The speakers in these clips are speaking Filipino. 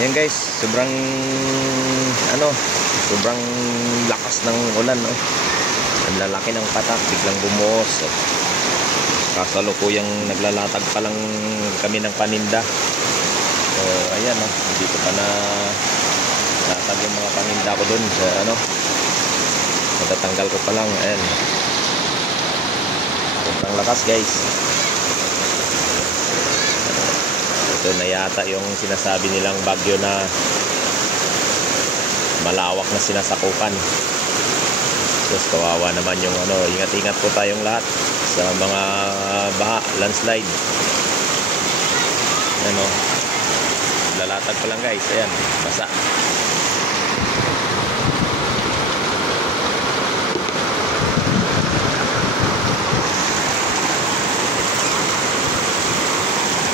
Yan guys, sobrang sobrang lakas ng ulan, no? Ang lalaki ng patak, biglang bumuhos. Kasalukuyang naglalatag pa lang kami ng paninda. So ayan, no? Hindi ko pa na latag yung mga paninda ko dun sa matatanggal ko pa lang. Ayan, sobrang lakas guys. Ito na yata yung sinasabi nilang bagyo na malawak na sinasakupan. Tapos kawawa naman yung ingat-ingat po tayong lahat sa mga baha, landslide. Lalatag pa lang guys. Ayan, basa.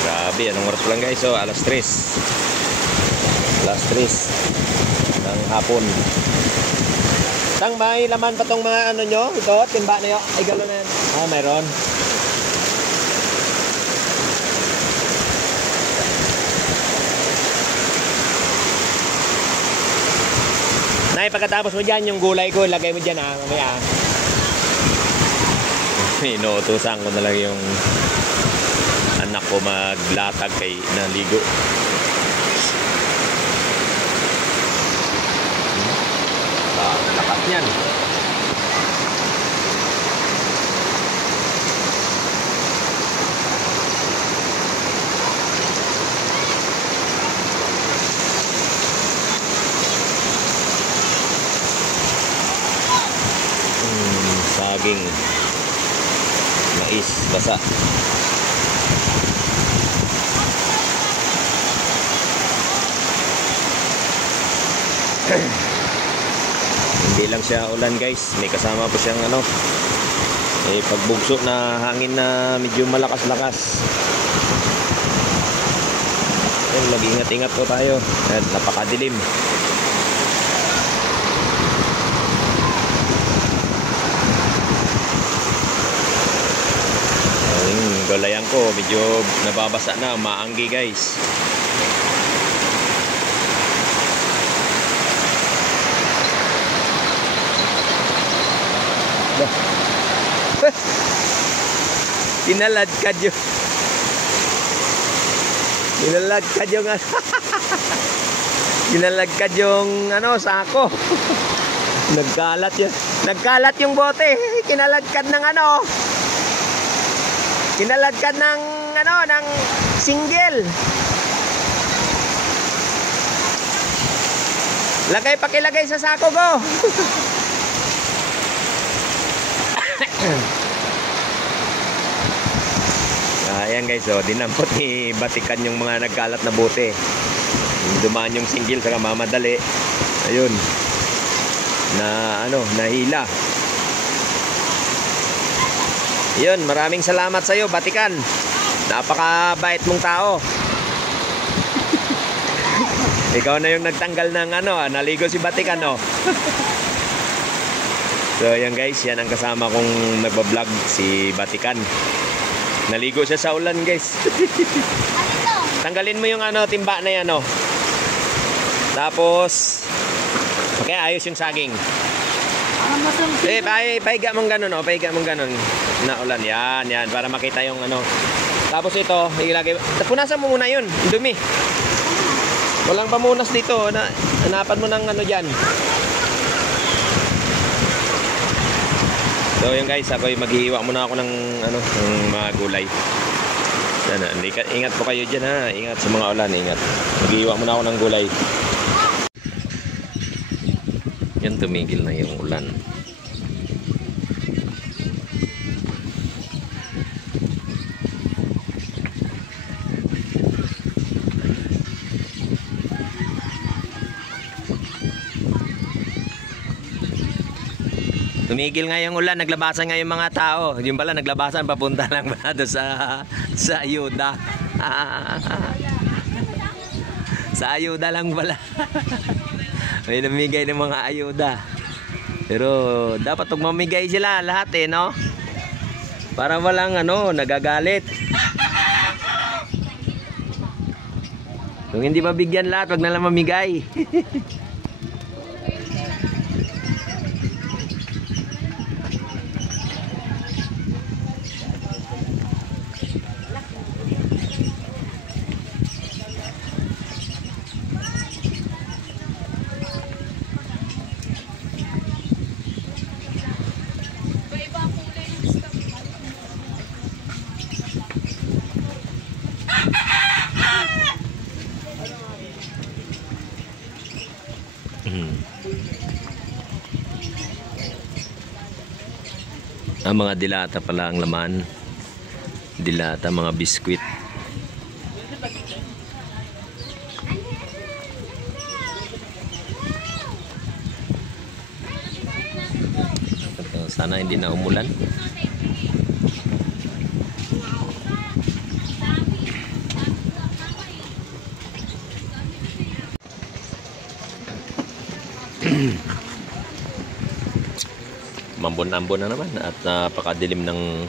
Grabe, anong oras pa lang guys? So, alas 3 ng hapon. Tang, may laman pa tong mga nyo? Ito, timba na yun. Ay, gano'n na yan. Ah, mayroon. Nay, pagkatapos mo dyan, yung gulay ko, lagay mo dyan mamaya. Inuutusan ko na lang yung anak ko maglatag kay naligo. Lakas niyan. Saging, mais, basa. Hindi lang siya ulan guys, may kasama po siyang pagbugso na hangin na medyo malakas-lakas. Mag-ingat-ingat po tayo at napakadilim. Yung gulayan ko medyo nababasa na, maanggi guys. Kinaladkad yung sako. Nagkalat yung bote. Kinaladkad ng ng single. Pakilagay sa sako ko. Ayan guys, dinampot ni Batikan yung mga nagkalat na bote. Dumaan yung single saka mamadali. Ayun. Nahila. Ayun, maraming salamat sa iyo, Batikan. Napakabait mong tao. Ikaw na yung nagtanggal ng naligo si Batikan, So ayan guys, yan ang kasama kong nagbablog, si Batikan. Naligo siya sa ulan guys. Tanggalin mo yung timba na yan Tapos ayos yung saging. Pahiga mong ganun na ulan. Yan para makita yung Tapos ito, ilagay. Punasan mo muna yun, dumi. Walang pamunas dito. Hanapan mo ng dyan. So yun guys, ako maghihiwa muna ako ng ng mga gulay. Ingat po kayo dyan ha. Ingat sa mga ulan, ingat. Maghihiwa muna ako ng gulay. Yan, tumigil na yung ulan. Tumigil nga yung ulan, naglabasan nga yung mga tao. Yung pala naglabasan papunta lang ba doon sa ayuda. Sa ayuda lang pala. May namigay ng mga ayuda. Pero dapat mamigay sila lahat para walang nagagalit. Kung hindi mabigyan lahat, wag na lang mamigay. Ang mga dilata pala ang laman. Dilata, mga biskwit. Sana hindi na umulan. Mambon-ambon na naman at napakadilim ng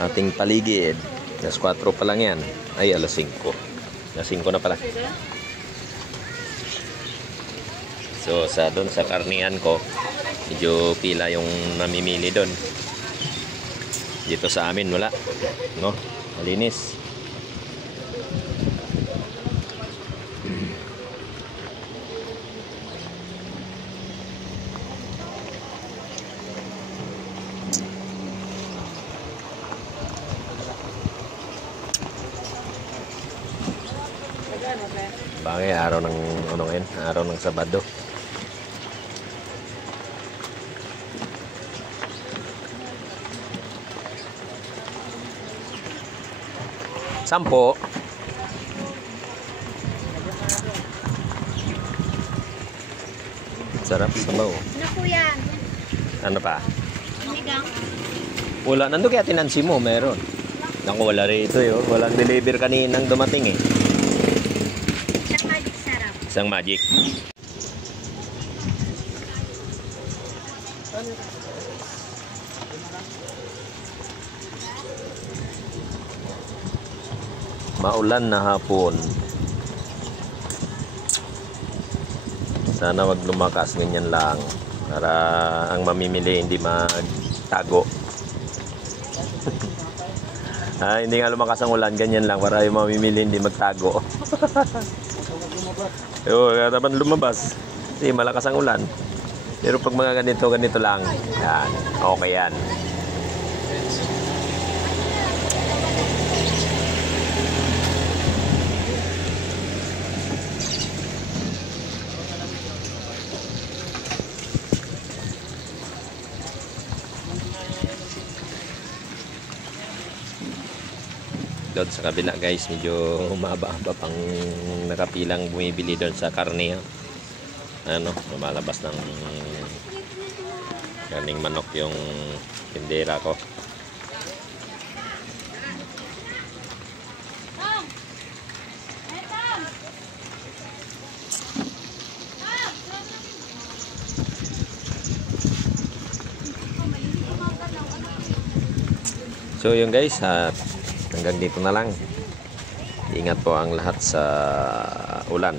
ating paligid. Alas 4 pa lang yan. Ay, alas 5. Alas 5 na pala. So, doon sa karnihan ko, medyo pila yung namimili doon. Dito sa amin, wala. No? Malinis. Bagay, araw ng ano ngayon? Araw ng Sabado. Sampo. Sarap sabaw. Ano po yan? Ano pa? Sinigang? Wala. Nandun kaya tinansi mo, meron. Naku, wala rito yun. Walang deliver kaninang dumating eh. Isang magic sarap. Isang magic. Maulan na hapon. Sana wag lumakas, ganyan lang. Para ang mamimili hindi magtago. Hindi nga lumakas ang ulan, ganyan lang. Para yung mamimili hindi magtago. Dapat lumabas. Kasi malakas ang ulan. Pero pag mga ganito lang. Yan, okay yan. Doon sa kabila guys, medyo umaba-aba pang nakapilang bumibili doon sa karne. Ano, lumalabas ng karning manok yung tindera ko. So yun guys, hanggang dito na lang. Ingat po ang lahat sa ulan.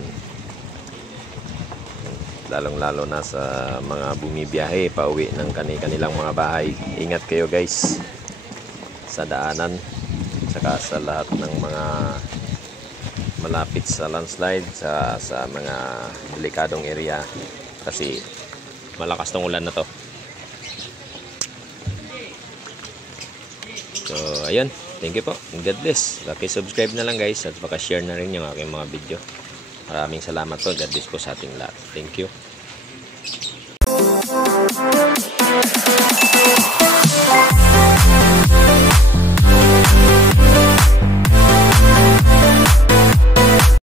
Lalong-lalo na sa mga bumibiyahe pauwi ng kanilang mga bahay. Ingat kayo guys sa daanan, saka sa lahat ng mga malapit sa landslide, sa mga delikadong area kasi malakas tong ulan na to. So ayun, thank you po. God bless. Subscribe na lang guys at baka share na rin yung aking mga video. Maraming salamat po. God bless po sa ating lahat. Thank you.